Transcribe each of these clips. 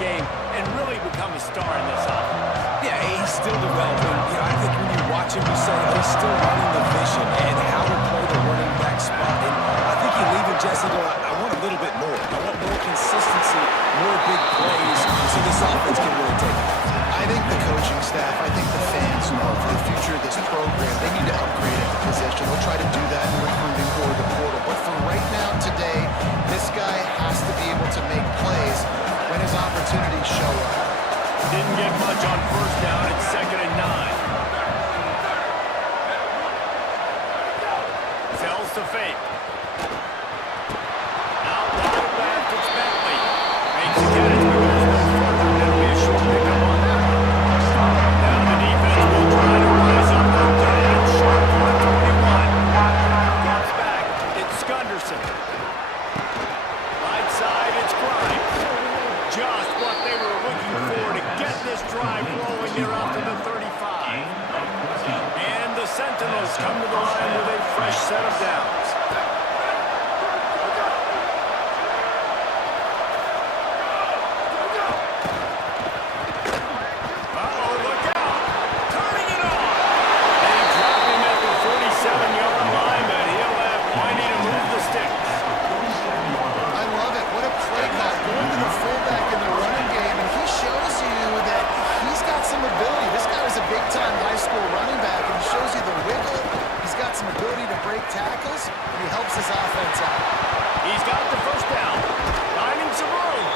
game and really become a star in this offense. Yeah, he's still developing. I think when you watch him, you say he's still learning the vision and how to play the running back spot. And I think you leave it, Jesse, going, I want a little bit more. I want more consistency, more big plays, so this offense can really take off. I think the coaching staff, I think the fans know for the future of this program, they need to upgrade at the position. They'll try to do that in recruiting or the portal. But for right now, today, this guy has to be able to make plays when his opportunities show up. Didn't get much on first down. It's 2nd and 9. Sells to fake. Out wide left, it's Bentley. Makes a catch, but goes no further. That'll be a short pickup on that. Now the defense will try to rise up and get it short for the 21. Drops back, it's Skunderson. Right side, it's Grimes. Just what they were looking for to get this drive rolling here out to the 35. And the Sentinels come to the line with a fresh set of downs. Uh-oh, look out! Turning it on! They drop him at the 47-yard line, but he'll have plenty to move the sticks. I love it. What a play call. Going to the fullback in the running game, and he shows you that he's got some ability. This guy is a big-time high school running back, and he shows you the wiggle. He's got some ability to break tackles, and he helps his offense out. He's got the first down. Finding some room.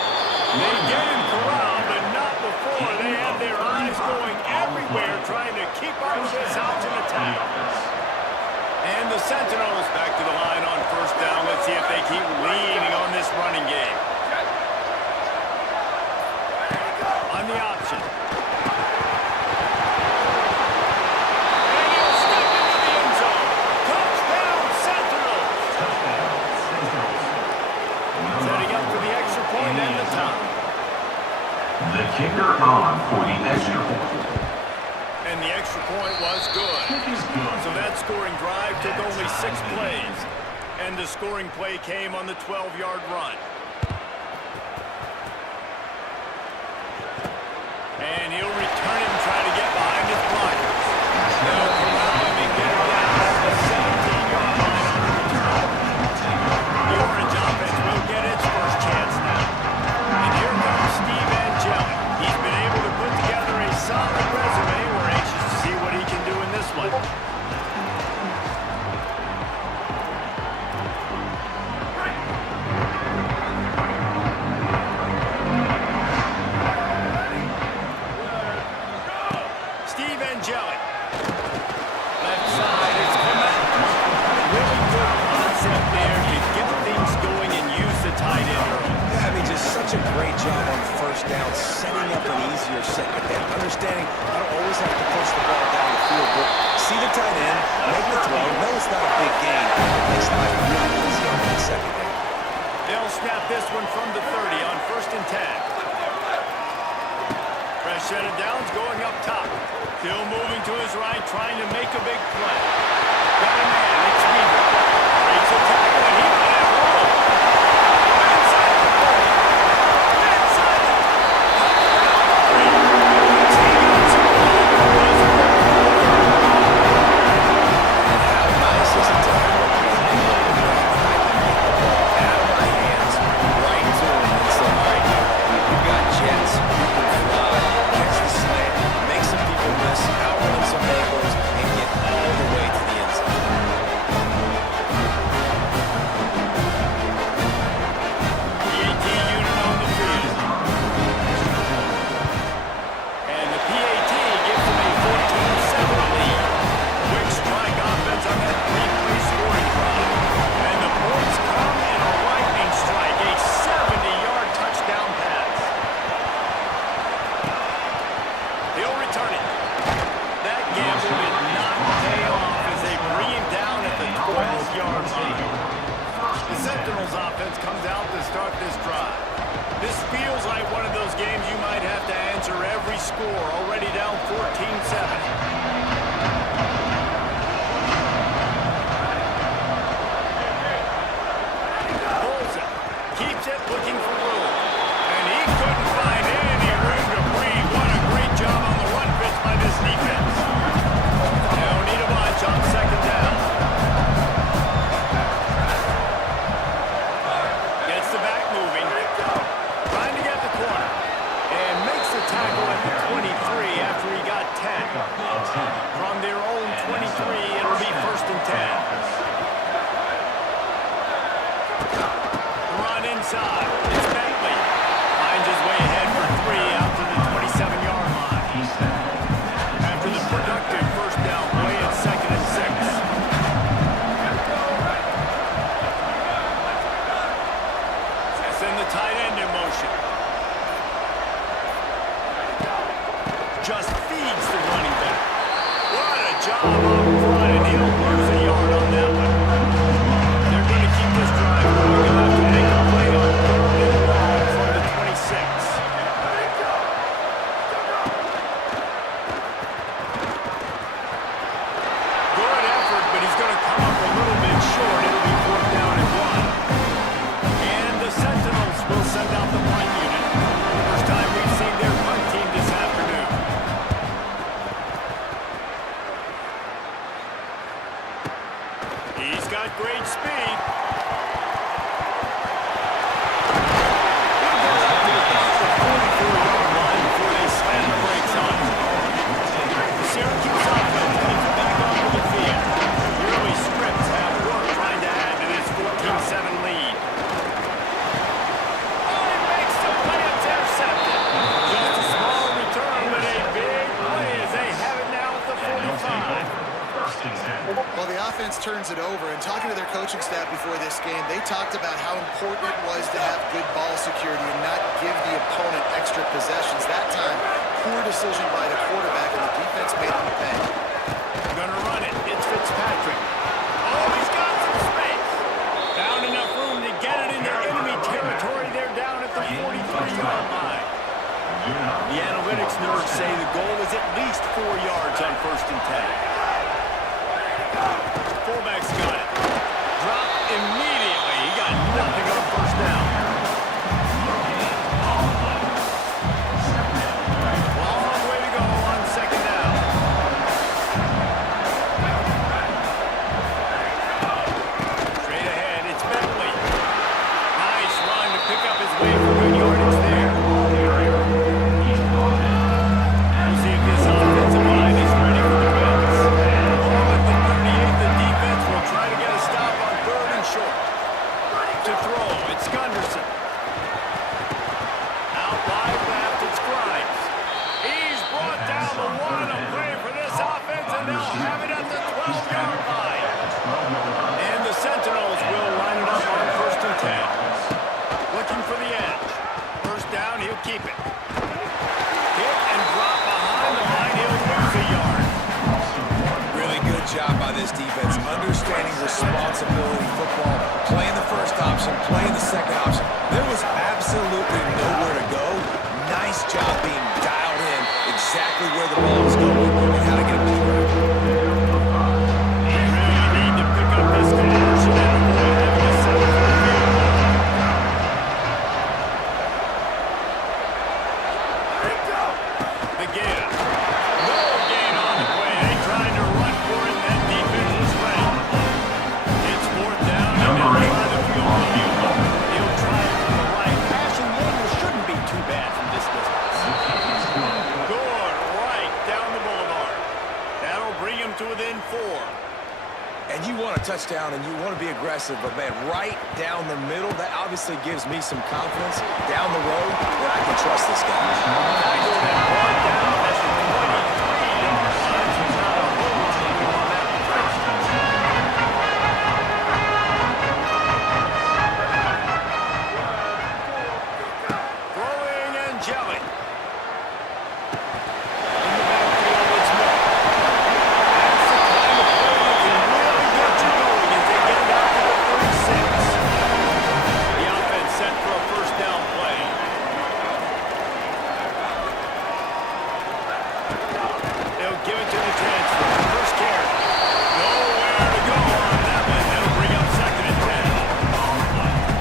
They get him corralled, but not before. They have their eyes going everywhere trying to keep up this option attack. And the Sentinels back to the line on first down. Let's see if they keep leaning on this running game. On the option. And he'll step into the end zone. Touchdown, Sentinels. Setting up for the extra point and the top. The kicker on for the extra point. And the extra point was good. So that scoring drive took only 6 plays. And the scoring play came on the 12-yard run. And he'll return it and try to get behind his blockers. They'll corral him and get him down at the 17-yard line on the return. The Orange offense will get its first chance now. And here comes Steve Angeli. He's been able to put together a solid resume. We're anxious to see what he can do in this one. Steve Angeli. Left side is Clement. Really good concept there to get things going and use the tight end early. Yeah, I mean, just such a great job on first down, setting up an easier second down. Understanding I don't always have to push the ball down the field, but see the tight end, make the throw. No, it's not a big gain. It makes life really easy on that second down. They'll snap this one from the 30 on 1st and 10. Fresh set of downs going up top. Still moving to his right, trying to make a big play. Got a man, it's Weaver. Makes a tackle, and he might have room. Inside the 30. Inside the 30. And how nice is it to have a play out of my hands, right to him, and say, all right, you got jets, you can fly, catch the slant, make some people miss, outrun some angles, and get all the way to the end zone. PAT unit on the field. And the PAT gives them a 14-7 lead. Quick strike offense on that 3-play scoring drive. And the points come in a lightning strike, a 70-yard touchdown pass. He'll return it. That gamble did not pay off as they bring him down at the 12-yard line. The Sentinels offense comes out to start this drive. This feels like one of those games you might have to answer every score, already down 14-7. Keeps it, looking for room. And he couldn't find side. It's Bentley. Finds his way ahead for 3 out to the 27-yard line. After the productive first down play, it's 2nd and 6. Send the tight end in motion. Just feeds the running back. What a job up front, and he'll lose a yard on that one. They're going to keep this drive going. They'll have to make a play on 3rd and long from the 26. Good effort, but he's going to come up a little bit short. It'll be 4th down and 1. And the Sentinels will send out the punt unit. First time we've seen their punt team this afternoon. He's got great speed. He'll get up to about the 44-yard line before they slam the brakes on him. The Syracuse offense comes back onto the field. The early scripts have work trying to add to this 14-7 lead. Oh, he makes the play. It's intercepted. Just a small return, but a big play as they have it now at the 45. Well, the offense turns it over, and talking to their coaching staff before this game, they talked about how important it was to have good ball security and not give the opponent extra possessions. That time, poor decision by the quarterback, and the defense made them pay. Gonna run it. It's Fitzpatrick. Oh, he's got some space. Found enough room to get it into enemy territory. They're down at the 43-yard line. The analytics nerds say the goal is at least 4 yards on 1st and 10. Fullback's got it. Drop immediately. He got nothing on 1st down. Long way to go on 2nd down. Straight ahead, it's Bentley. Nice run to pick up his way for good yardage there. We'll see if this offensive line is ready for the Bills. Ball at the 38, the defense will try to get a stop on 3rd and short. To throw, it's Gunderson. Out wide left, it's Grimes. He's brought down the one. A play for this offense, and they'll have it at the 12-yard line. And the Sentinels will line it up on 1st and 10. Looking for the edge. 1st down, he'll keep it. Hit and drop behind the line, he'll lose a yard. Really good job by this defense, understanding responsibility football, playing the first option, playing the second option. There was absolutely nowhere to go. Nice job being dialed in exactly where the ball is going and how to get it to track. They really need to pick up this conversion and avoid having a 7-4 field goal. The give. No gain on the play. They tried to run for it. That defense was ready. It's 4th down, and they'll try the field goal. He'll try it from the right. Passing angle shouldn't be too bad from this distance. Good right down the boulevard. That'll bring him to within 4. And you want a touchdown and you want to be aggressive, but man, right down the middle, that obviously gives me some confidence down the road that I can trust this guy. Tackle that brought down at the 23-yard line. There's not a whole lot of room on that play. Throwing Angelic. In the backfield, it's Moore. That's the kind of play that can really get you going as they get it out to the 36. The offense set for a 1st down play. They'll give it to the transfer. First carry. Nowhere to go on that one. They'll bring up 2nd and 10.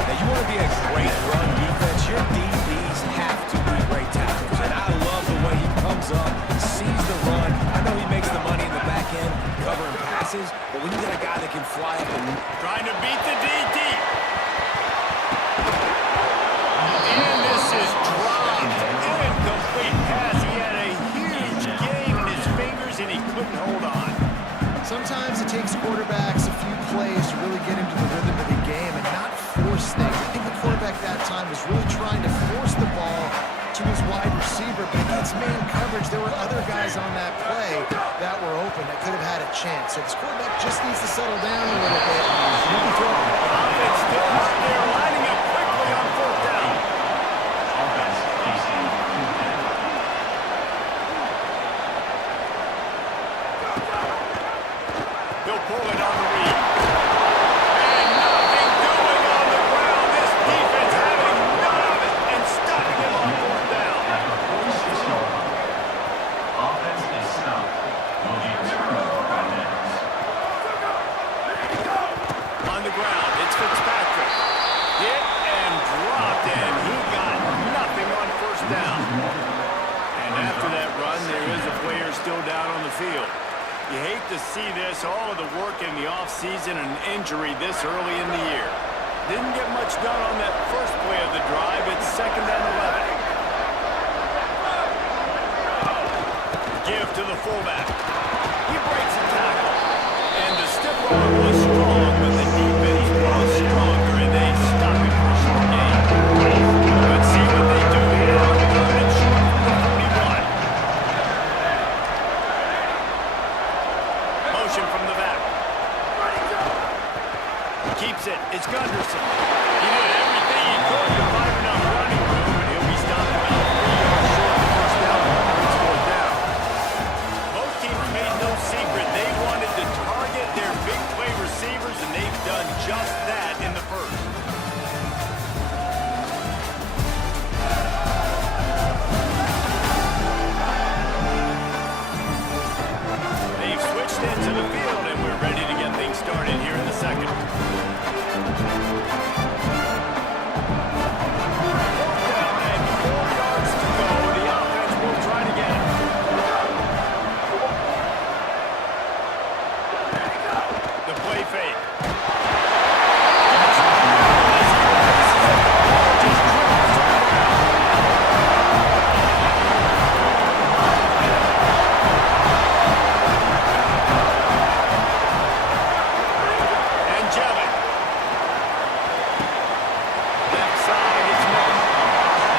Now, you want to be a great run defense, your DBs have to be great tacklers. And I love the way he comes up, sees the run. I know he makes the money in the back end, covering passes, but when you got a guy that can fly up and Trying to beat the D deep. And this is dropped. Incomplete pass. He had a huge gain in his fingers, and he couldn't hold on. Sometimes it takes quarterbacks a few plays to really get into the rhythm of the game and not force things. I think the quarterback that wide receiver, but against man coverage, there were other guys on that play that were open that could have had a chance. So this quarterback just needs to settle down a little bit. He'll be throwing. Offense still out there, lining up quickly on fourth down. Offense facing 210. They'll pull it on the read. And nothing doing on the ground. This defense having none of it and stopping him on fourth down. At the 46-yard line. Offense is stopped. Will be returned by Nets. On the ground, it's Fitzpatrick. Hit and dropped, and he got nothing on first down. And after that run, there is a player still down on the field. You hate to see this, all of the work in the offseason and injury this early in the year. Didn't get much done on that first play of the drive. It's 2nd and 11. Give to the fullback. He breaks a tackle. And the stiff arm was strong, but the defense was stronger, and they stop it for a short game. Let's see what they do here on 3rd and short from the 41. Motion from the back. Keeps it. It's Gunderson. He did everything he could to find enough running room, and he'll be stopped about 3 yards short of first down after it's 4th down. Both teams made no secret they wanted to target their big play receivers, and they've done just that in the first. They've switched into the field, and we're ready to get things started here in the second. 4th down and 4 yards to go. The offense will try to get it. The play fake. Angelic. Left side, it's Miller.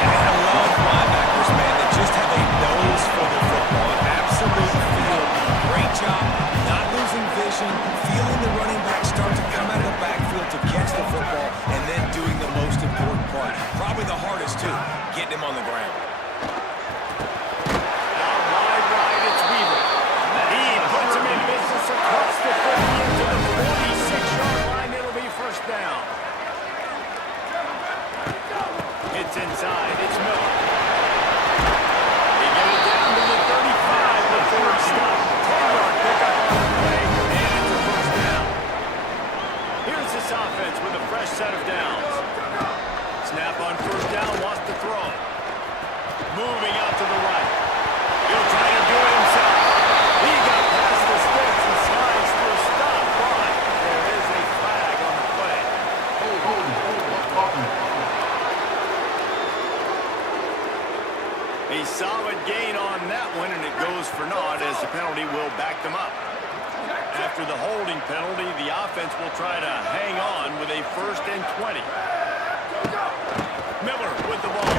And I love linebackers, man, that just have a nose for the football. An absolute feel. Great job not losing vision, feeling the running back start to come out of the backfield to catch the football, and then doing the most important part. Probably the hardest, too, getting him on the ground. Out wide right, it's Weaver. He puts him in business across the 50 into the 46-yard line. It'll be first down. It's inside. It's Miller. They get it down to the 35 before he stops. 10-yard pickup on the play, and it's a first down. Here's this offense with a fresh set of downs. Snap on first down, wants to throw. Moving out to the right. He'll try to do it himself. He got past the sticks and slides to a stop. But there is a flag on the play. A solid gain on that one, and it goes for naught as the penalty will back them up. After the holding penalty, the offense will try to hang on with a 1st and 20. Miller with the ball.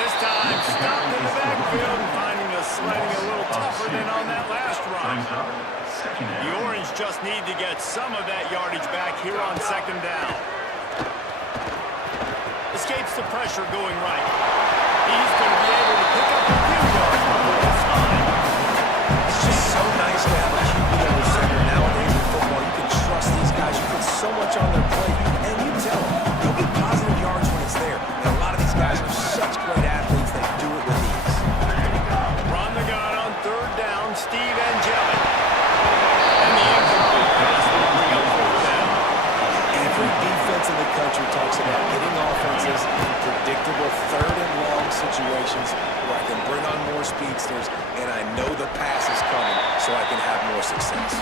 This time stopped in the backfield, finding the sledding a little tougher than on that last run. The Orange just need to get some of that yardage back here on 2nd down. Escapes the pressure going right. He's going to be able to pick up a few yards before this time. It's just so nice to have a QB under center. Nowadays in football, you can trust these guys. You put so much on their plate, and you tell them they'll get positive yards when it's there. And a lot of these guys are such great athletes that do it with ease. Run the gun on 3rd down, Steve Angelic. And the incomplete pass will bring up 4th down. Every defense in the country talks about getting offenses in predictable 3rd and long situations where I can bring on more speedsters and I know the pass is coming so I can have more success.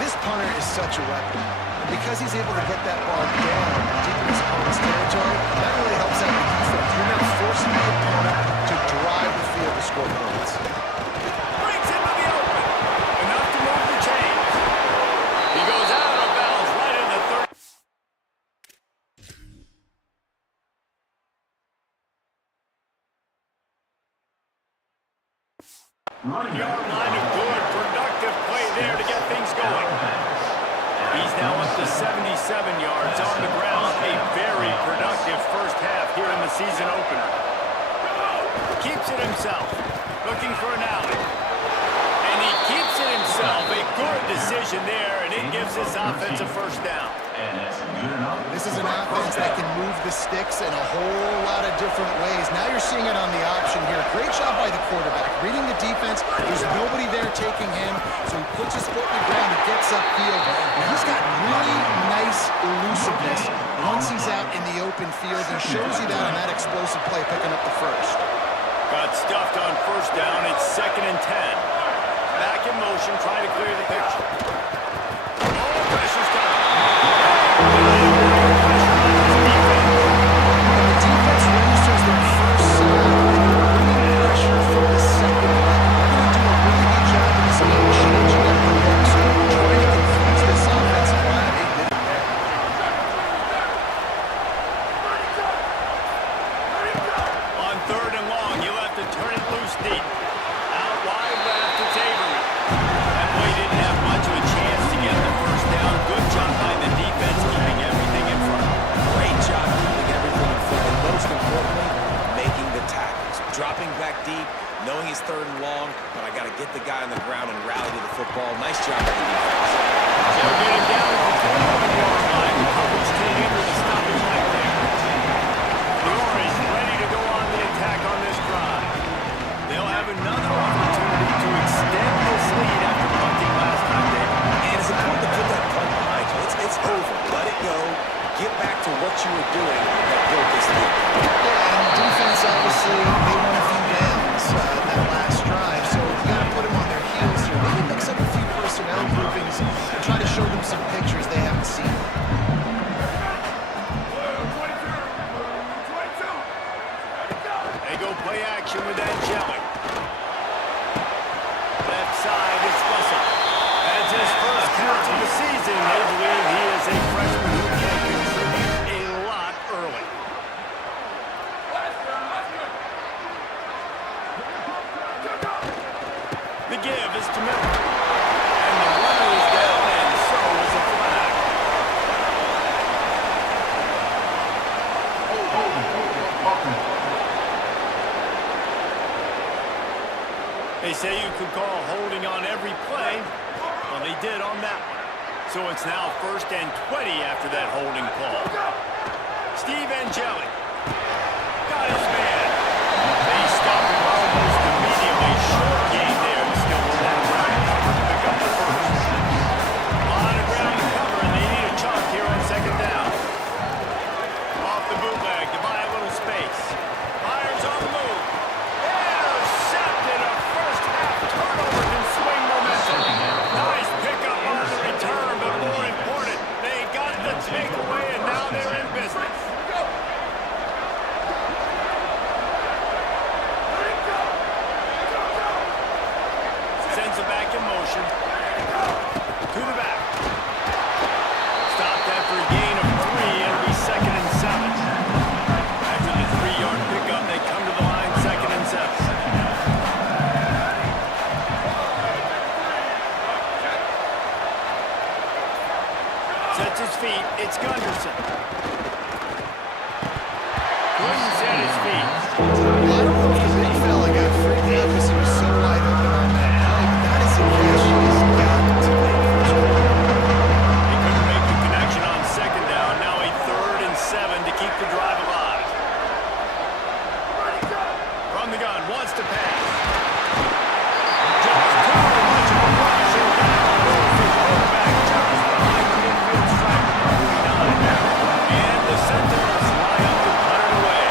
This punter is such a weapon. And because he's able to get that ball down deep in his opponent's territory, that really helps out the defense. You're now forcing the opponent to drive the field to score points. Breaks into the open. Enough to move the chains. He goes out of bounds right in the 30. Running Yard back. line of good, productive play there to get things going. He's now up to 77 yards on the ground. A very productive first half here in the season opener. Keeps it himself. Looking for an alley. And he keeps it himself. A good decision there, and it gives his offense a first down. And that's good enough. This is an offense that can move the sticks in a whole lot of different ways. Now you're seeing it on the option here. Great job by the quarterback. Reading the defense. There's nobody there taking him, so he puts his foot in the ground and gets upfield. And he's got really nice elusiveness once he's out in the open field. He shows you that on that explosive play, picking up the first. Got stuffed on first down. It's 2nd and 10. Back in motion, trying to clear the picture. Oh, pressure's coming. The defense registers their first sack, and they're bringing pressure from the second level. They're going to do a really good job in this game changing up the looks, trying to confuse this offensive line. They did it there. On 3rd and long, you'll have to turn it loose deep. Out wide left, it's Averman. That way didn't have much of a chance to get the first down. Good job by the defense, keeping everything in front. Great job keeping everything in front, and most importantly, making the tackles. Dropping back deep, knowing he's 3rd and long, but I got to get the guy on the ground and rally to the football. Nice job by the defense. They'll get it down at the 21-yard line. The coverage team able to stop him right there. The Orange ready to go on the attack on this drive. They'll have another opportunity to extend this lead after punting last time, David. And it's important to put that punt behind you. It's over. Let it go. Get back to what you were doing that built this lead. Yeah, and defense, obviously, they won a few downs that last drive, so you got to put them on their heels here. Maybe mix up a few personnel groupings and try to show them some pictures they haven't seen. They go play action with that jelly. Left side, it's Russell. That's his first catch of the season. They believe he is a freshman who can contribute a lot early. The give is to Miller. And the runner is down, and so is a flag. They say you could call holding on every play. Well, they did on that one. So it's now 1st and 20 after that holding call. Steve Angeli. Got his man. They stop him almost immediately. Short gain there. Still a lot of ground to cover to pick up the first. A lot of ground to cover, and they need a chunk here on 2nd down. Off the bootleg to buy a little space. Myers on the move. Intercepted. A first half turnover can swing momentum. Nice pickup on the return, but more important, they got the takeaway, and now they're in business. Sends it back in motion. To the back. Stopped after a gain of 3. It'll be 2nd and 7. After the 3-yard pickup, they come to the line, 2nd and 7. Sets his feet. It's Gunderson. Quinn's at his feet. I don't know if the big fella got freaked out because he was so wide open on that play, but that is a catch he's got to make for sure. He couldn't make the connection on 2nd down. Now a 3rd and 7 to keep the drive alive. From the gun, wants to pass. Just too much of a rush and down goes the quarterback just behind the midfield stripe at 49. And the Sentinels line up to punt it away.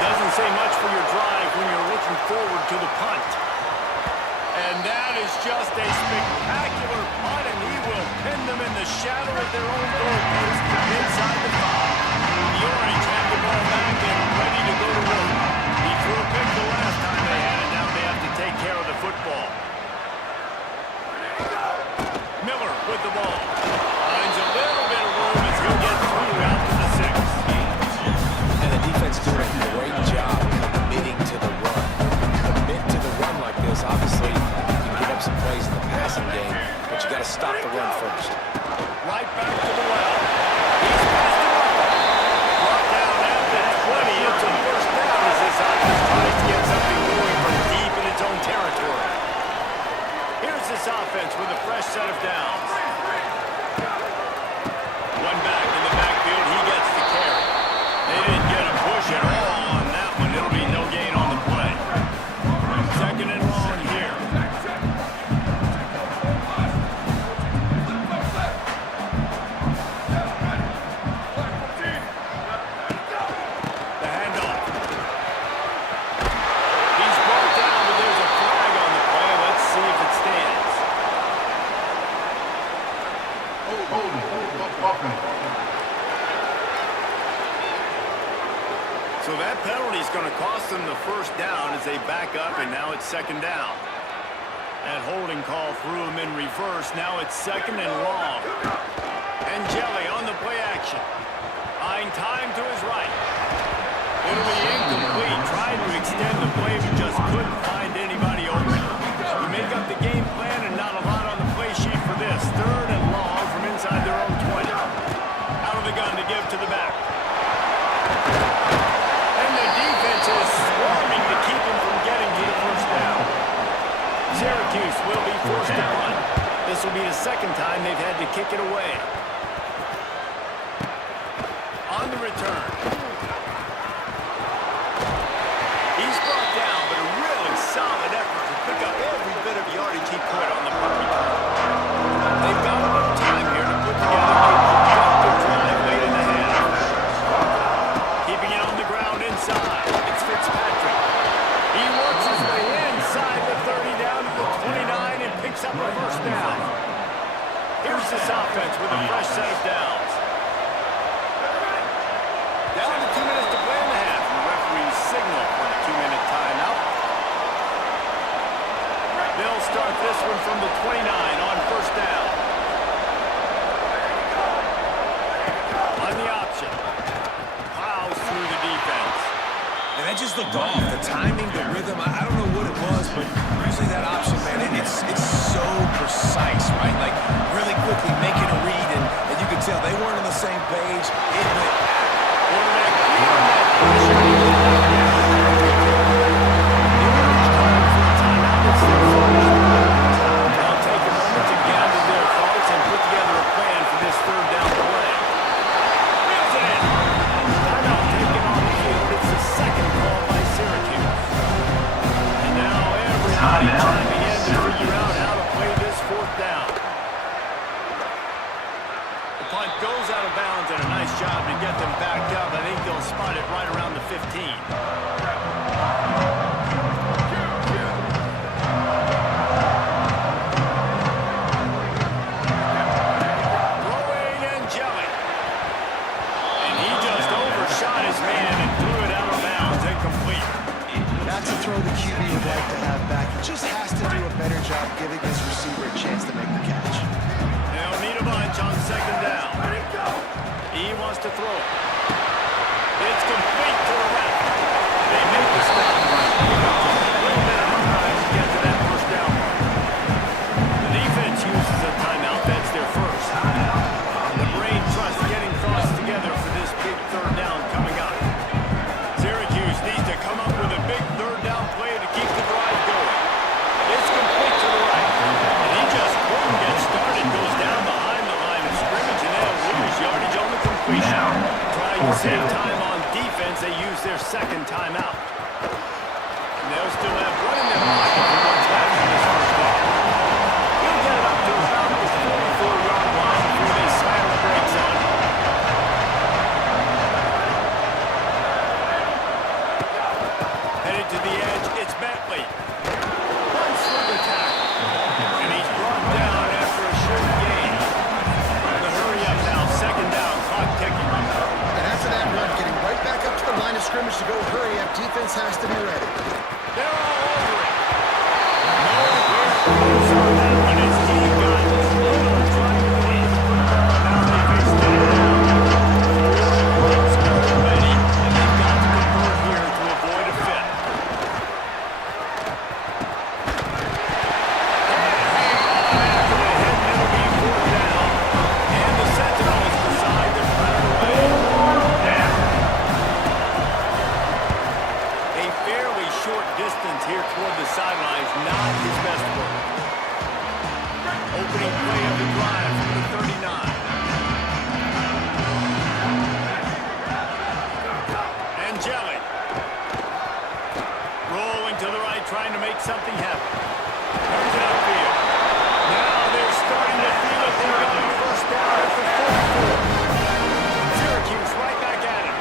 Doesn't say much for your drive when you're looking forward to the punt. And that is just a spectacular punt, and he will pin them in the shadow of their own goalpost inside the 5. The Orange have the ball back and ready to go to work. He threw a pick the last time they had it. Now they have to take care of the football. Miller with the ball. Finds a little bit of room as he'll get through out to the 6. And the defense doing a great job committing to the run. Commit to the run like this, obviously, back up, and now it's second down. That holding call threw him in reverse. Now it's second and long. And Jelly on the play action. Buying time to his right. It'll be incomplete. Trying to extend the play, but just couldn't find anybody open. You make up the game plan and not a lot on the play sheet for this. Third and long from inside their own 20. Out of the gun to give to the back. And the defense is swarming to keep him from getting to the first down. Syracuse will be forced to punt. This will be the second time they've had to kick it away. On the return. He's brought down, but a really solid effort to pick up every bit of yardage he could on the punt return. They've got a little time here to put together a productive drive late in the half. Keeping it on the ground inside. It's Fitzpatrick. He works his way inside the 30 down to the 29 and picks up a first down. Here's this offense with a fresh set of downs. Down to 2 minutes to play in the half. The referee signal for the 2-minute timeout. They'll start this one from the 29 on first down. On the option. Plows through the defense. And that just looked off. The timing, the rhythm, I don't know what it was, but usually that option, man, it's so precise, right? Like, really quickly making a read, and you can tell they weren't on the same page. It went out. Quarterback clear on that option. For a timeout, it's their first. They'll take a moment to gather their thoughts and put together a plan for this third down play. Reels it in. Timeout taken on the field. It's the second call by Syracuse. And now everybody chiming in to figure out how to play this fourth down. The punt goes out of bounds, and a nice job to get them backed up. I think they'll spot it right around the 15. Throwing and Jelly. And he just overshot his man and threw it out of bounds and complete. That's a throw the QB would like to have back. He just has to do a better job giving his receiver a chance to make the catch. They'll need a bunch on second down. He wants to throw it. It's complete to the left. They make the stop. A little bit of time to get to that first down. The defense uses a timeout. That's their first. The brain trust getting thoughts together for this big third down coming up. Syracuse needs to come up with a big third down play to keep the drive going. It's complete to the right. And he just couldn't get started. Goes down behind the line of scrimmage, and they'll lose yardage on the completion. Trying to save time on defense, they use their second timeout. And they'll still have one in their pocket for what's left in this first down. He'll get it up to about the 44-yard line before they slam the brakes on it. Headed to the edge, it's Bentley. Runs through the tackle. And he's brought down after a short gain. The hurry up now, second down, clock ticking. And after that run, getting right back up to the line of scrimmage to go hurry up, defense has to be ready. They're all over it. Nowhere close on that one as he got little trying to lead. Now they face it down. It's already, and they've got to convert here to avoid a fit. After the hit, it'll be fourth down. And the Sentinels decide to run it away. A fairly short distance here toward the sidelines, not his best work. Opening play of the drive from the 39. And Jelly. Rolling to the right, trying to make something happen. Turns it upfield. Now they're starting to feel it. They've got a first down at the 44. Syracuse right back at it.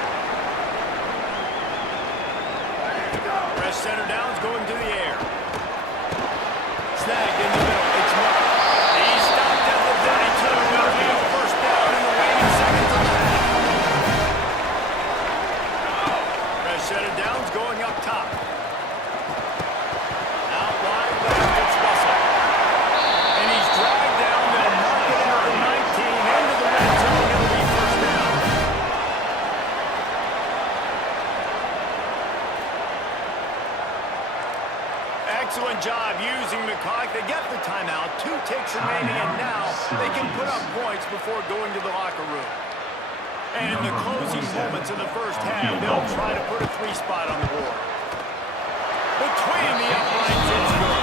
Fresh center downs going to the air. Snagged in the middle. It's Mark. He's stopped at the 32. Will be a first down in the waning seconds of the half. Fresh set of downs going up top. Excellent job using the clock. They get the timeout. 2 ticks remaining, and now they can put up points before going to the locker room. And in the closing moments of the first half, they'll try to put a 3-spot on the board. Between the uprights, it's good.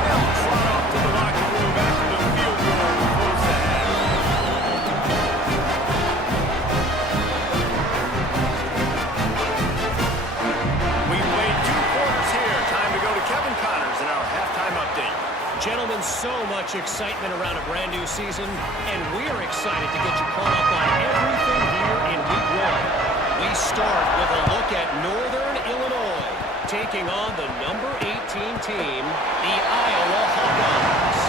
They'll trot off to the locker room after the field goal to close the half. We played 2 quarters here. Time to go to Kevin Connors in our halftime update. Gentlemen, so much excitement around a brand new season, and we're excited to get you caught up on everything here in Week 1. We start with a look at Northern Illinois, taking on the number 18 team, the Iowa Hawkeyes.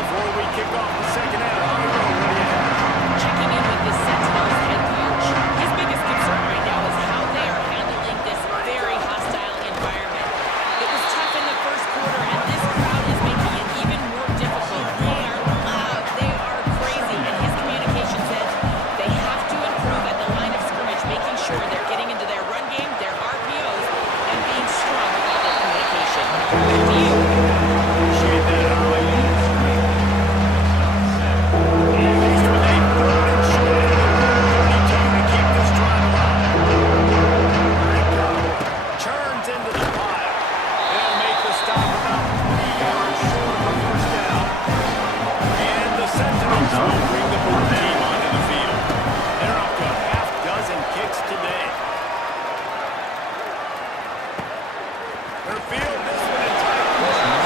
Before we kick off the second half, on the road, what do you have? Checking in with the Sentinels head coach. His biggest concern right now is how they are handling this very hostile environment. It was tough in the first quarter, and this crowd is making it even more difficult. They are loud. They are crazy. And his communication says they have to improve at the line of scrimmage, making sure they're getting into their run game, their RPOs, and being strong about their communication. Back to you. Appreciate that, Ollie. Faced with a 3rd and short at the 32 to keep this drive alive. Turns into the pile. They'll make the stop about 3 yards short of a first down. And the Sentinels will bring the blue team onto the field. They're up to a half-dozen kicks today. Their field, this one in tight quarters.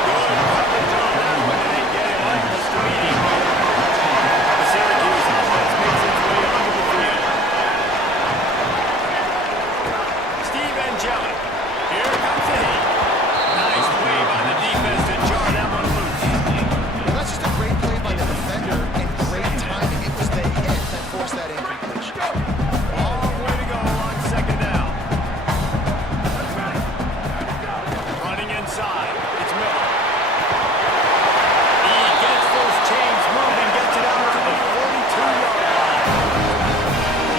Good coverage on that one, and they get it almost immediately. The Syracuse offense makes its way onto the field. Steve Angeli. Here comes the heat. Nice play by the defense to jar that one loose. Well, that's just a great play by the defender and great timing. It was the hit that forced that incompletion. Long way to go on second down. Running inside. It's Miller. He gets those chains moving, gets it out to the 42-yard line.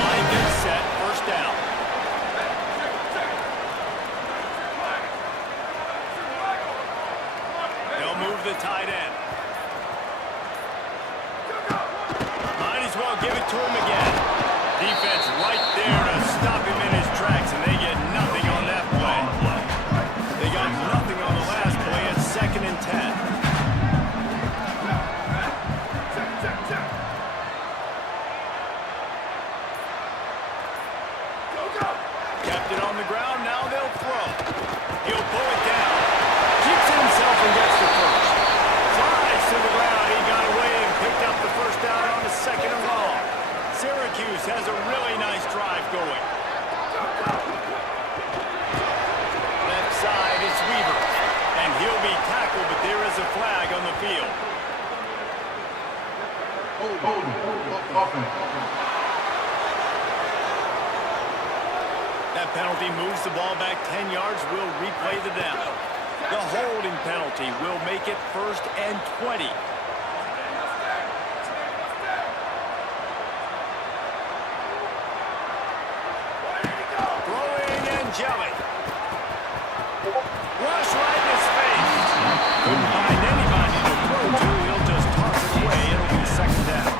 Line gets set. First down. They'll move the tight end. Might as well give it to him again. Defense right there to stop him in his tracks, and they get nothing on that play. They got nothing on the last play. It's 2nd and 10. Kept it on the ground. Now they'll throw. He'll pull it down. Keeps it himself and gets the first. Flies to the ground. He got away and picked up the first down on the 2nd and long. Syracuse has a really nice drive going. Left side, it's Weaver. And he'll be tackled, but there is a flag on the field. That penalty moves the ball back 10 yards. We'll replay the down. The holding penalty will make it 1st and 20. Throwing Angeli. Rush right in his face. Couldn't find anybody to throw to. He'll just toss it away. It'll be 2nd down.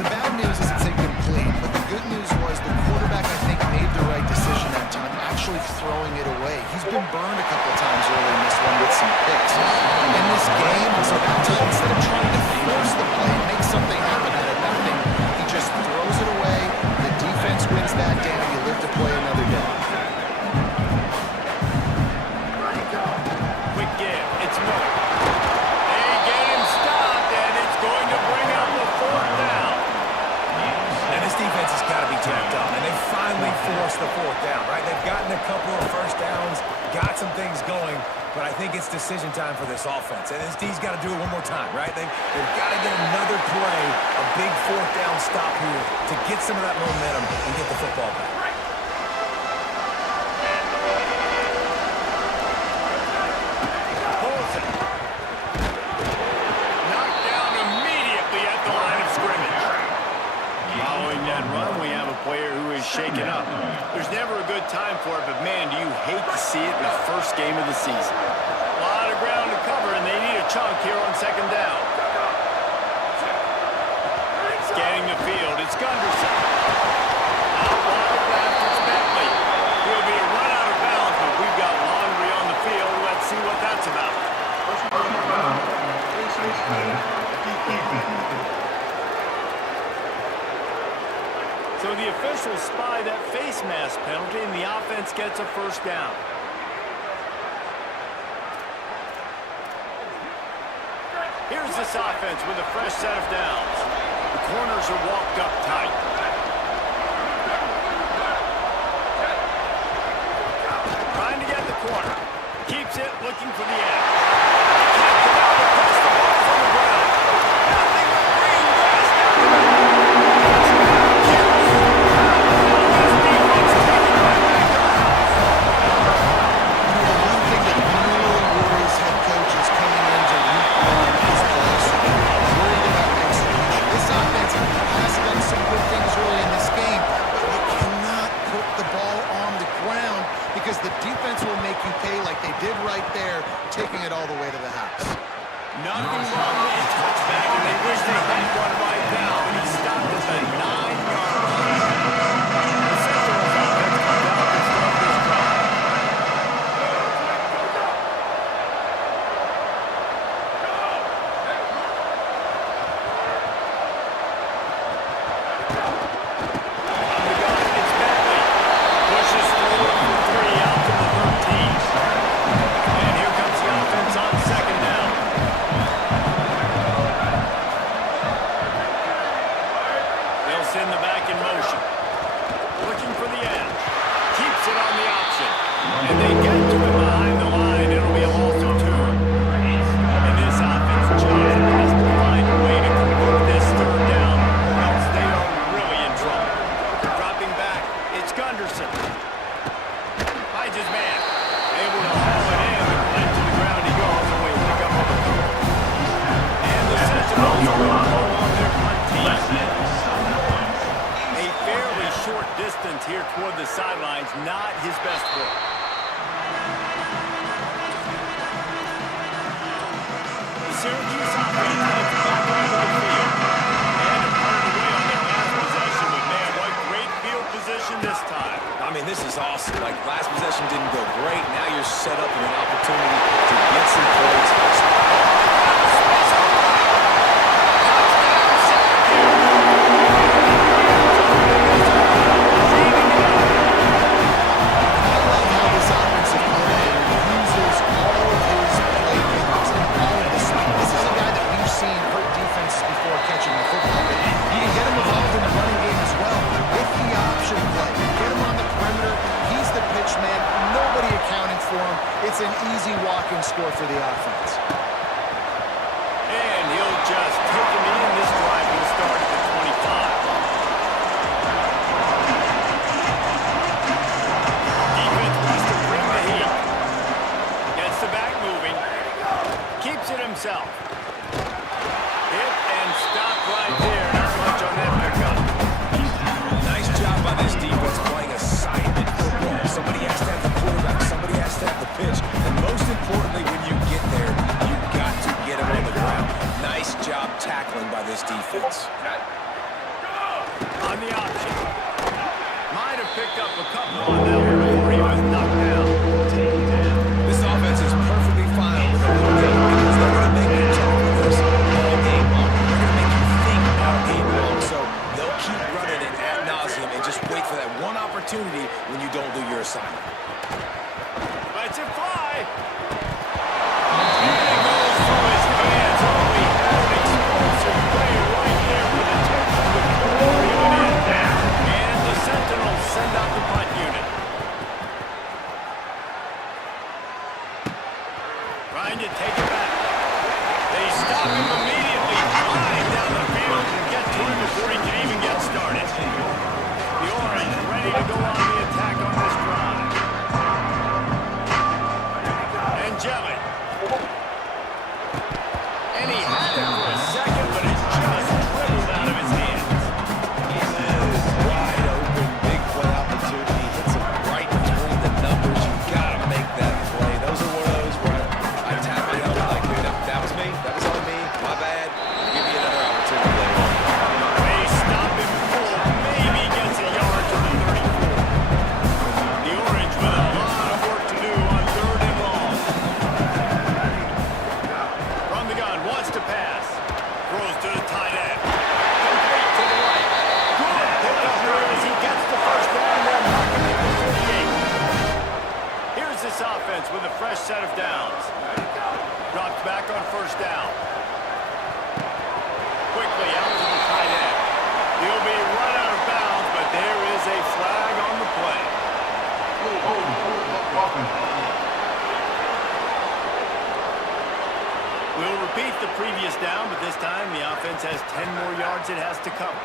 The bad news is it's incomplete, but the good news was the quarterback, I think, made the right decision that time, actually throwing it away. He's been burned a couple times early in this one with some picks. In this game, so that time, instead of trying to force the play and make something happen out of nothing, he just throws it away. The defense wins that down. You live to play another day. Quick give. It's Miller. They get him stopped, and it's going to bring up the 4th down. And this defense has got to be jacked up, and they finally forced the 4th down, right? They've gotten a couple of first downs, got some things going, but I think it's decision time for this offense. And this D's got to do it one more time, right? They've got to get another play, a big 4th down stop here to get some of that momentum and get the football back. Olsen. Knocked down immediately at the line of scrimmage. Following that run, we have a player who is shaken up. There's never a good time time for it, but man, do you hate to see it in the first game of the season. A lot of ground to cover, and they need a chunk here on second down. Scanning the field, it's Gunderson. Out wide left, it's Bentley. He'll be run out of bounds, but we've got laundry on the field. Let's see what that's about. So the officials spy that face mask penalty, and the offense gets a first down. Here's this offense with a fresh set of downs. The corners are walked up tight. Trying to get the corner. Keeps it, looking for the edge. Kept it out across the ball from the ground. Nothing but green grass down the middle. Because the defense will make you pay like they did right there, taking it all the way to the house. Nothing wrong with a touchback, and they wish they had one right now, but he stopped at the 9-yard line. The Sentinels offense comes out and starts this drive. On the gun, it's Bentley. Pushes through for 3 out to the 13. And here comes the offense on second down. They'll send the back in motion. Looking for the edge. Keeps it on the option. And they get to him behind the line. It'll be a loss of 2. And this offense just has to find a way to convert this third down, or else they are really in trouble. Dropping back, it's Gunderson. Hides his man. Able to haul it in, but led to the ground he goes, and we pick up on the cover. And the Sentinels will go on their punt team. A fairly short distance here toward the sidelines, not his best work. The Syracuse offense heads back onto the field. And it punted away on their last possession, but man, what great field position this time. I mean, this is awesome. Like, last possession didn't go great. Now you're set up with an opportunity to get some points. How this offensive coordinator uses all of his playmakers and all of this. This is a guy that we've seen hurt defenses before catching the football. But you can get him involved in the running game as well with the option play. Get him on the perimeter. He's the pitch man. Nobody accounting for him. It's an easy walk-in score for the offense. And he'll just take him in. This drive will start at the 25. Defense wants to bring the heat. Gets the back moving. Keeps it himself. Hit and stop right there. Not much on that pickup. Nice job by this defense playing assignment football. Somebody has to have the quarterback. Somebody has to have the pitch. And most importantly, when you get there, you've got to get him on the ground. Nice job tackling by this defense. On the option. Might have picked up a couple on that one before he was knocked down. This offense is perfectly fine with a little game because they're going to make you talk with this all game long. They're going to make you think all game long. So they'll keep running it ad nauseum and just wait for that one opportunity when you don't do your assignment. Lets it fly. And it goes through his hands. Oh, he had an explosive play right there for the Texans with Cole reeling in. And the Sentinels send out the punt unit. Trying to take it back. They stop him immediately, flying down the field and get to him before he can even get started. The Orange ready to go on the attack on this drive. And Jelly. first set of downs. Drops back on first down. Quickly out to the tight end. He'll be run out of bounds, but there is a flag on the play. We'll repeat the previous down, but this time the offense has 10 more yards it has to cover.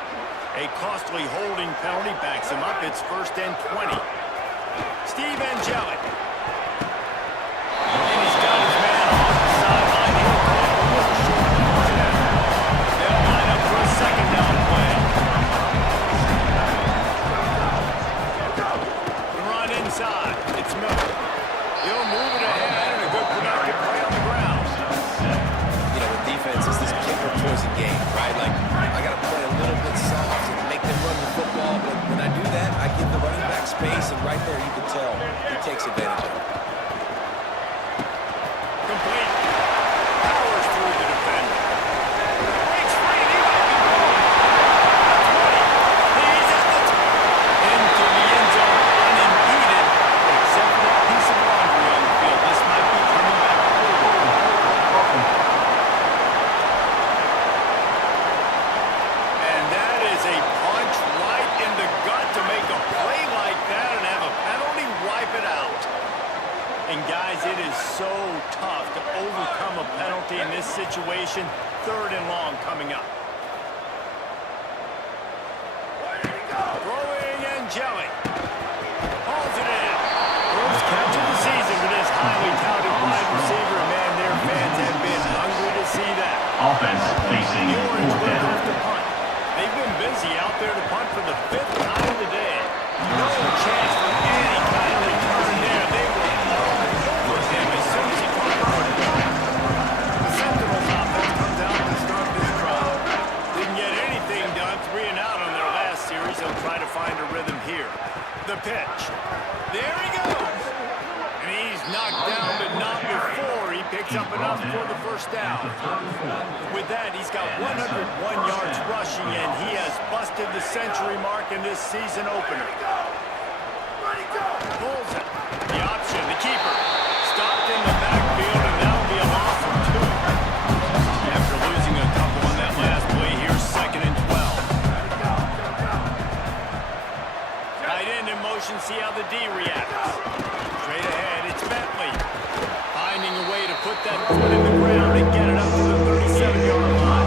A costly holding penalty backs him up. It's 1st and 20. Steve Angelic. And he's got his man off the sideline. He'll play a little short margin out. They'll line up for a second down play. The run inside. It's Miller. He'll move it ahead and a good productive play on the ground. You know, with defense, it's this kick or poison game, right? Like, I got to play a little bit soft and make them run the football, but when I do that, I give the running back space, and right there you can tell he takes advantage of it. Complete. Powers through the defender. Breaks free, and he might be gone. 20. He's at the top. Into the end zone unimpeded, except for that piece of laundry on the field. This might be coming back to and that is a punch right in the gut to make a play like that and have a penalty wipe it out. And guys, it is so tough to overcome a penalty in this situation. 3rd and long coming up. Throwing Angelic. Hauls it in. First catch of the season for this highly touted wide receiver. Man, their fans have been hungry to see that. Offense facing The Orange 4th will down. have to punt. They've been busy out there to punt for the 5th time today. No chance for any kind of return there. They were all over him as soon as he caught the football. The Sentinels offense comes out to start this drive. Didn't get anything done, 3 and out on their last series. They'll try to find a rhythm here. The pitch. There he goes. And he's knocked down, but not before he picks up enough for the first down. With that, he's got 101 yards rushing, and he has busted the century mark in this season opener. Pulls it. The option, the keeper. Stopped in the backfield, and that'll be a loss of 2. After losing a couple on that last play, here's 2nd and 12. Tight end in motion, see how the D reacts. Straight ahead, it's Bentley. Finding a way to put that foot in the ground and get it up to the 37-yard line.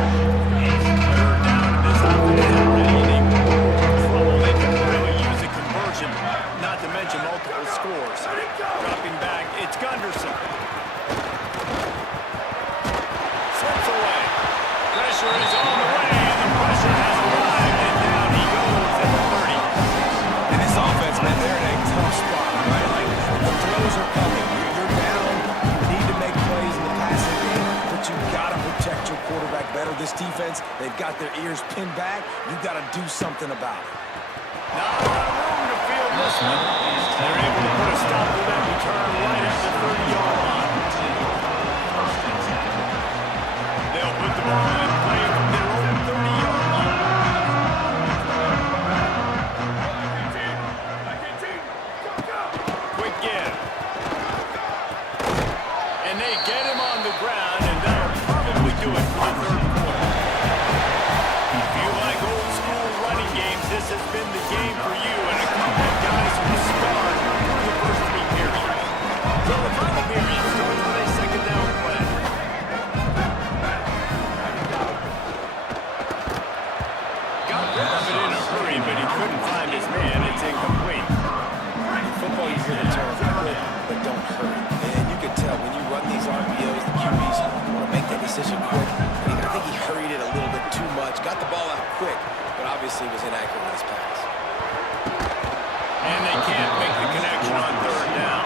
3rd down, and this offense is already in trouble. They can really use a conversion, not to mention multiple scores. Dropping back, it's Gunderson. Slips away. Pressure is on the way, and the pressure has arrived, and down he goes at the 30. And this offense, man, they're in a tough spot, right? Like, the throws are coming. You're down. You need to make plays in the passing game, but you got to protect your quarterback better. This defense, they've got their ears pinned back. You got to do something about it. Not a lot of room to field this one. They're able to put a stop to that return right at the 30-yard line. They'll put the ball in play from their own 30-yard line. Quick give. And they get him on the ground, and that'll probably do it for the 3rd quarter. If you like old school running games, this has been the game for you, and a couple of guys who scarred through the first 3 periods. So the final period starts with a 2nd down play. Got rid of it in a hurry, but he couldn't find his man. It's incomplete. In football, you hear the term quick, but don't hurry. And you can tell when you run these RPOs, the QBs want to make that decision quick. And I think he hurried it a little bit too much, got the ball out quick, but obviously was inaccurate with his pass. And they can't make the connection on 3rd down.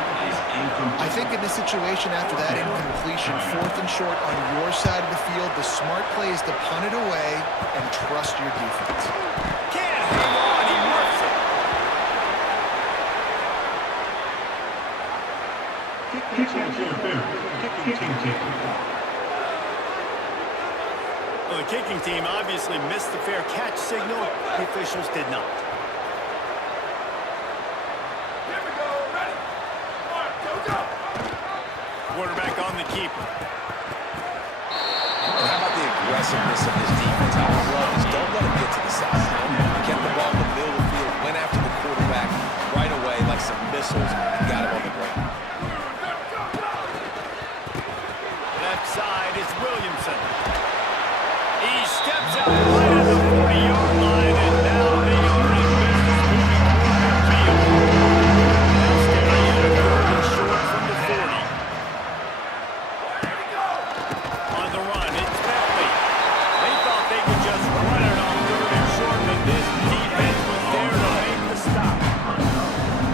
I think in this situation after that incompletion, 4th and short on your side of the field, the smart play is to punt it away and trust your defense. Can't hang on, he muffs it. Well, the kicking team obviously missed the fair catch signal. The officials did not. keeper. And how about the aggressiveness of this defense? I love this. Don't let them get to the sideline. Kept the ball in the middle of the field, went after the quarterback right away like some missiles, and got him on the ground. Left side is Williamson. He steps out right at the 40-yard line, and now they are in business moving toward midfield. Now staring at a third and short from the 40. On the run, it's Bentley. They thought they could just run it on third and short, but this defense was there to make the stop.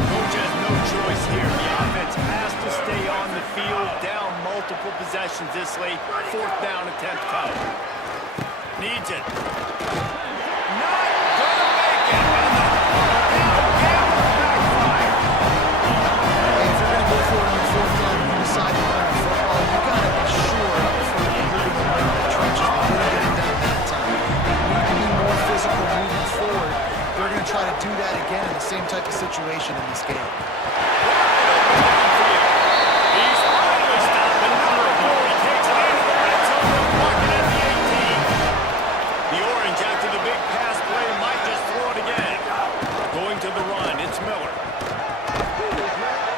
Coach has no choice here. The offense has to stay on the field, down multiple possessions this late. Fourth down attempt coming. Needs it. Not gonna make it. And the gamble backfire. If you're going to go for it on fourth down and you decide to run the football, you got to be sure up front you're moving the ball in the trenches. They didn't get it done that time. You need to be more physical moving forward. They're going to try to do that again in the same type of situation in this game. He's finally stopped. The number 4. He takes it into the red zone and blocking at the 18. The orange, after the big pass play, might just throw it again. Going to the run, it's Miller.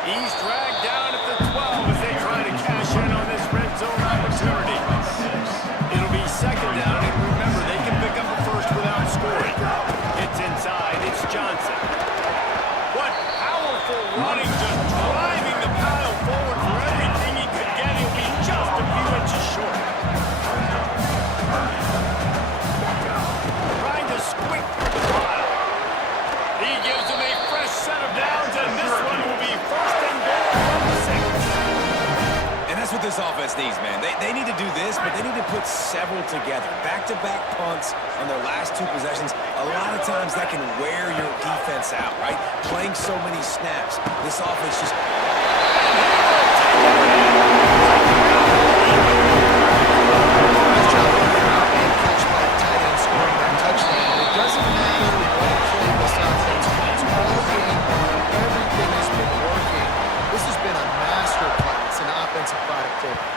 He's dragged down at the 12 as they try to cash in on this red zone opportunity. It'll be second down, and remember, they can pick up a first without scoring. It's inside, it's Johnson. What powerful running, just driving the pile forward for everything he could get. He'll be just a few inches short. Trying to squeak through the pile. He gives him a fresh set of downs, and this one will be first and goal from the 6. And that's what this offense needs, man. They need to do this, but they need to put several together. Back-to-back punts on their last 2 possessions. A lot of times that can wear your defense out, right? Playing so many snaps. This offense just... Nice job on the route and catch by the tight end scoring that touchdown. It doesn't matter what play this offense runs. All game long, everything has been working. This has been a masterclass in offensive productivity.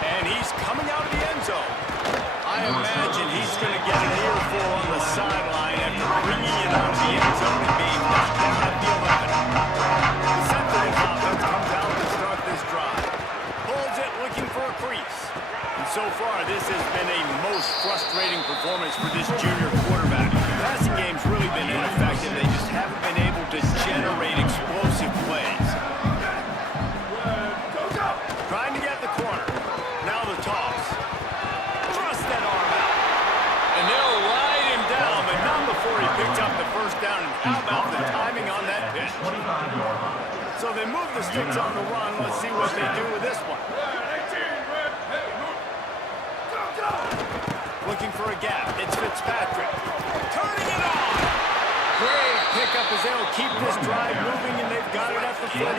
And he's coming out of the end zone. I imagine he's going to get an earful on the sideline after bringing it out of the end zone and being knocked down at the 11. The Sentinels offense comes out to start this drive. Holds it, looking for a crease. And so far, this has been a most frustrating performance for this junior quarterback. The passing game's really been ineffective. They just haven't been able to generate explosive plays. Trying to get the corner. Now the toss. Thrust that arm out. And they'll ride him down, but not before he picks up the first down. And how about the timing on that pitch? So they move the sticks on the run. Let's see what they do with this one. Looking for a gap. It's Fitzpatrick. Turning it on. Great pickup as they'll keep this drive moving, and they've got it at the 45.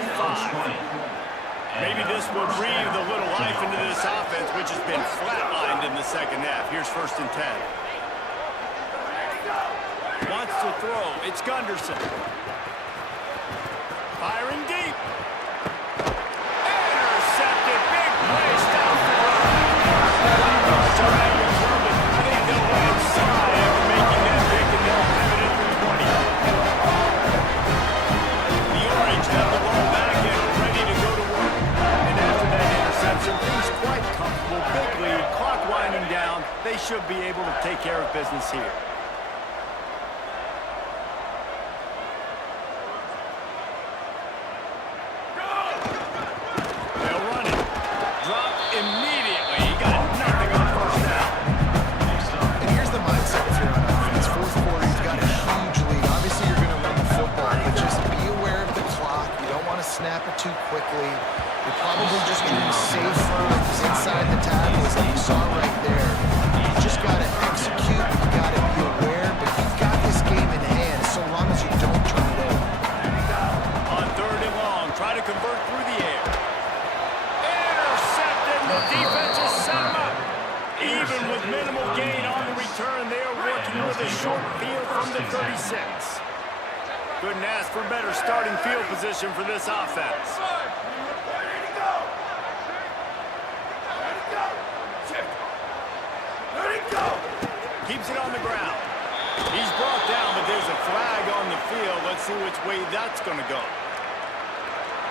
Maybe this will breathe a little life into this offense, which has been flatlined in the second half. Here's first and 10. Wants to throw. It's Gunderson. Firing deep. Intercepted. Big play. Stop the run. Trying to turn it. I think they'll let him slide after making that pick, and they'll have it at the 20. The Orange have the ball back and are ready to go to work. And after that interception, things quite comfortable. Big lead. Clock winding down. They should be able to take care of business here. Snap it too quickly. You're probably just doing safe runs inside the tackles that you saw right there. You just got to execute. You got to be aware, but you've got this game in hand so long as you don't turn it over. On third and long, try to convert through the air. Intercepted. The defense has set him up. Even with minimal gain on the return, they are working with a short field from the 36. Couldn't ask for better starting field position for this offense. Keeps it on the ground. He's brought down, but there's a flag on the field. Let's see which way that's going to go.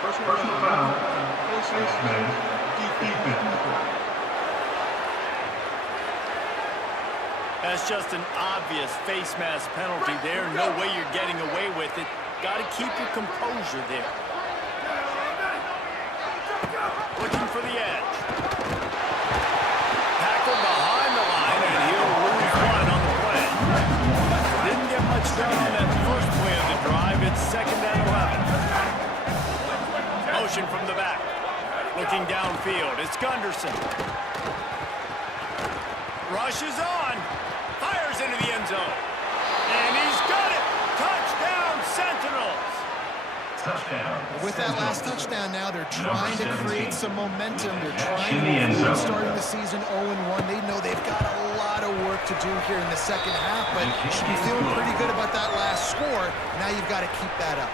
Personal foul. Baseman. Defense. That's just an obvious face mask penalty there. No way you're getting away with it. Got to keep your composure there. Looking for the edge. Tackle behind the line, and he'll lose one on the play. Didn't get much done on that first play of the drive. It's 2nd and 11. Motion from the back. Looking downfield. It's Gunderson. Rushes on. Fires into the end zone. And he's got it. Touchdown, Sentinels. Touchdown. With that last touchdown now, they're trying to create some momentum. They're trying In the end to zone. starting the season 0-1. They know they've got a lot of work to do here in the second half, but you should be feeling pretty good about that last score. Now you've got to keep that up.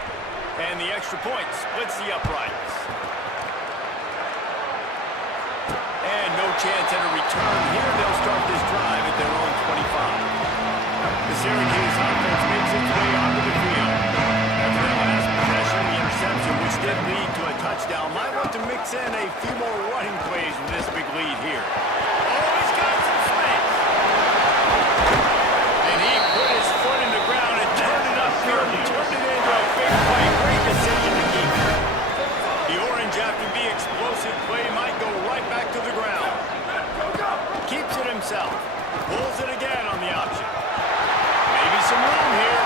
And the extra point splits the uprights. And no chance at a return here. They'll start this drive at their own 25. The Syracuse offense makes its way onto the field. After that last possession, the interception, which did lead to a touchdown, might want to mix in a few more running plays with this big lead here. Oh, he's got some space. And he put his foot in the ground and turned it upfield and turned it into a big play. Great decision to keep it. The Orange, after the explosive play, might go right back to the ground. Keeps it himself. Pulls it again on the option. Maybe some room here.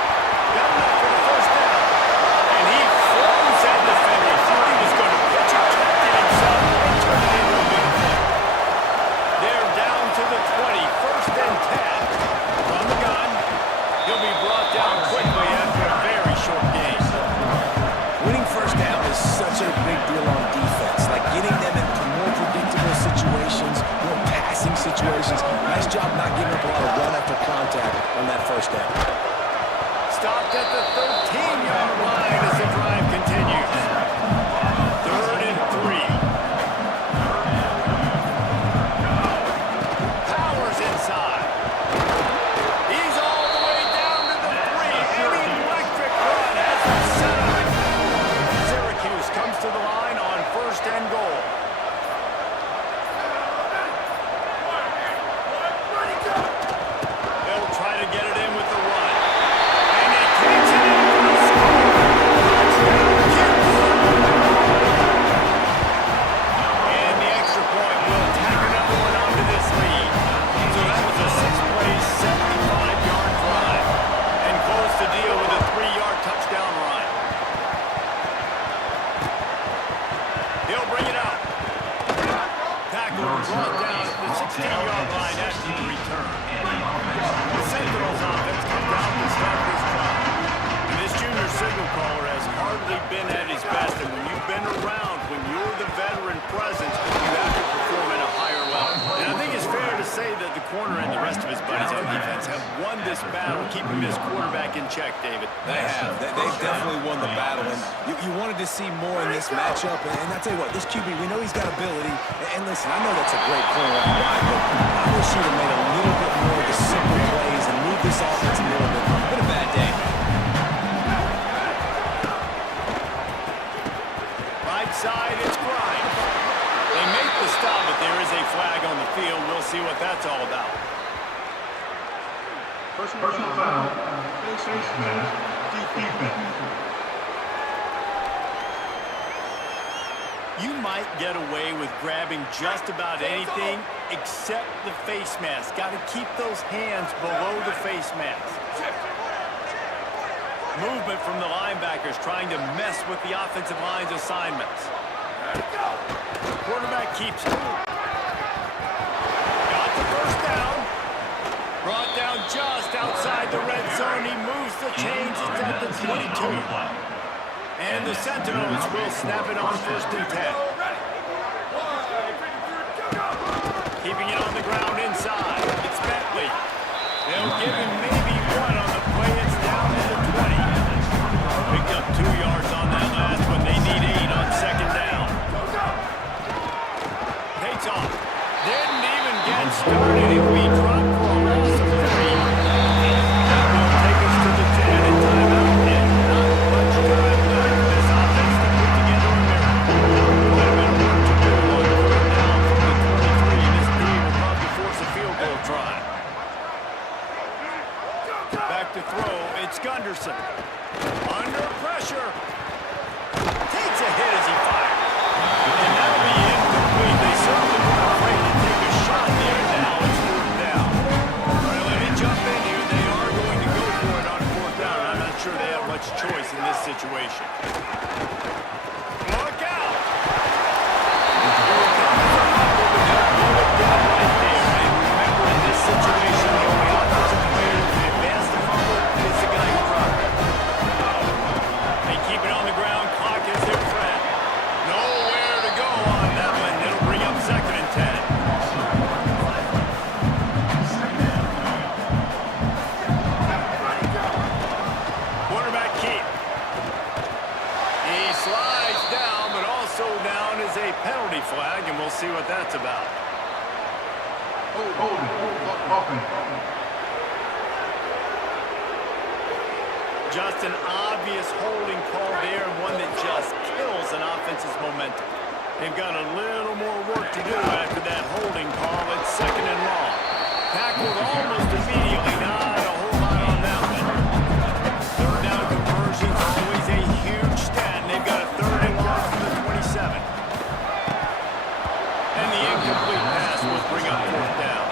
Got enough for the first down. And he throws that defender. Thought he was going to pitch it, kept it himself, and turned it into a big play. They're down to the 20. 1st and 10. From the gun. He'll be brought down quickly after a very short game. Winning first down is such a big deal on defense. Like getting them into more predictable situations, more passing situations. Nice job not giving up a lot of run after contact on that first down. Stopped at the 13-yard line as the drive continues. 3rd and 3. Powers inside. He's all the way down to the 3. An electric run has him set up. Syracuse comes to the line on 1st and goal. They'll try to get it in with the run. And he takes it in for the score. And the extra point will tack another one onto this lead. So that was a 6-play, 75-yard drive. And close the deal with a 3-yard touchdown run. He'll bring it out. Tackle brought down at the 16-yard line after the return. The Sentinels offense comes out to start this drive. And this junior signal caller has hardly been at his best. And when you've been around, when you're the veteran presence, you have to perform at a higher level. And I think it's fair to say that the corner and the rest of his buddies on defense have won this battle, keeping this quarterback in check, David. They have. They've definitely won the battle. And you wanted to see more in this matchup. And I tell you what, this QB, we know he's got ability. And listen, I know that's a great corner on the line, but I wish he'd have made a little bit more of the simple plays and moved this offense a little bit. Been a bad day. Right side, it's Grimes. They make the stop, but there is a flag on the field. We'll see what that's all about. Personal foul. Baseman. Defense. You might get away with grabbing just about anything except the face mask. Got to keep those hands below the face mask. Movement from the linebackers trying to mess with the offensive line's assignments. Quarterback keeps it. Got the first down. Brought down just outside the red zone. He moves the chains. It's at the 22. And the Sentinels will snap it on 1st and 10. Keeping it on the ground inside. It's Bentley. They'll give him maybe one on the play. It's down to the 20. Picked up 2 yards on that last one. They need 8 on 2nd down. Takes off. Didn't even get started. He'll be dropped for a loss of 3. choice in this situation. Look out! Right there. And remember, in this situation, the only offensive player to advance the fumble is the guy who dropped it. They keep it on the ground. Clock is their friend. Nowhere to go on that one. It'll bring up 2nd and 10. Quarterback keep. He slides down, but also down is a penalty flag, and we'll see what that's about. Just an obvious holding call there, and one that just kills an offense's momentum. They've got a little more work to do after that holding call. It's 2nd and long. Tackled almost immediately. Not a whole lot on that one. 3rd down conversion, always a huge stat. And they've got a 3rd and long from the 27. And the incomplete pass will bring up 4th down.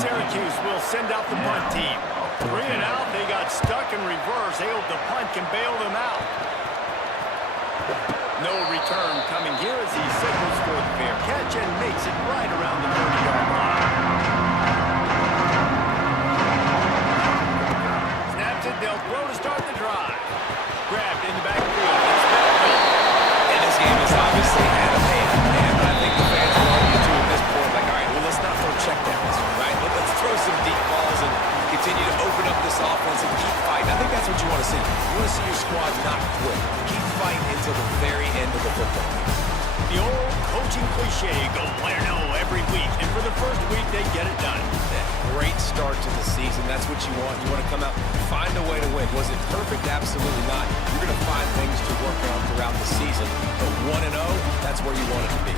Syracuse will send out the punt team. 3 and out, they got stuck in reverse. They hope the punt can bail them out. No return coming here as he signals for the fair catch and makes it right around the 30-yard line. Snaps it, they'll throw to start the drive. Grabbed in the backfield. It's Bentley. And this game is obviously out of hand, man. But I think the fans will all get to at this point, like, all right, well, let's not throw checkdowns, right? Let's throw some deep balls and continue to open up this offense and keep fighting. I think that's what you want to see. You want to see your squad not quit. Keep fighting until the very end of the football game. The old coaching cliche, go play or no every week. And for the first week, they get it done. That great start to the season. That's what you want. You want to come out, find a way to win. Was it perfect? Absolutely not. You're going to find things to work on throughout the season. But 1-0, that's where you want it to be.